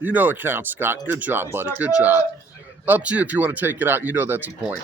You know it counts, Scott. Good job, buddy. Good job. Up to you if you want to take it out. You know that's a point.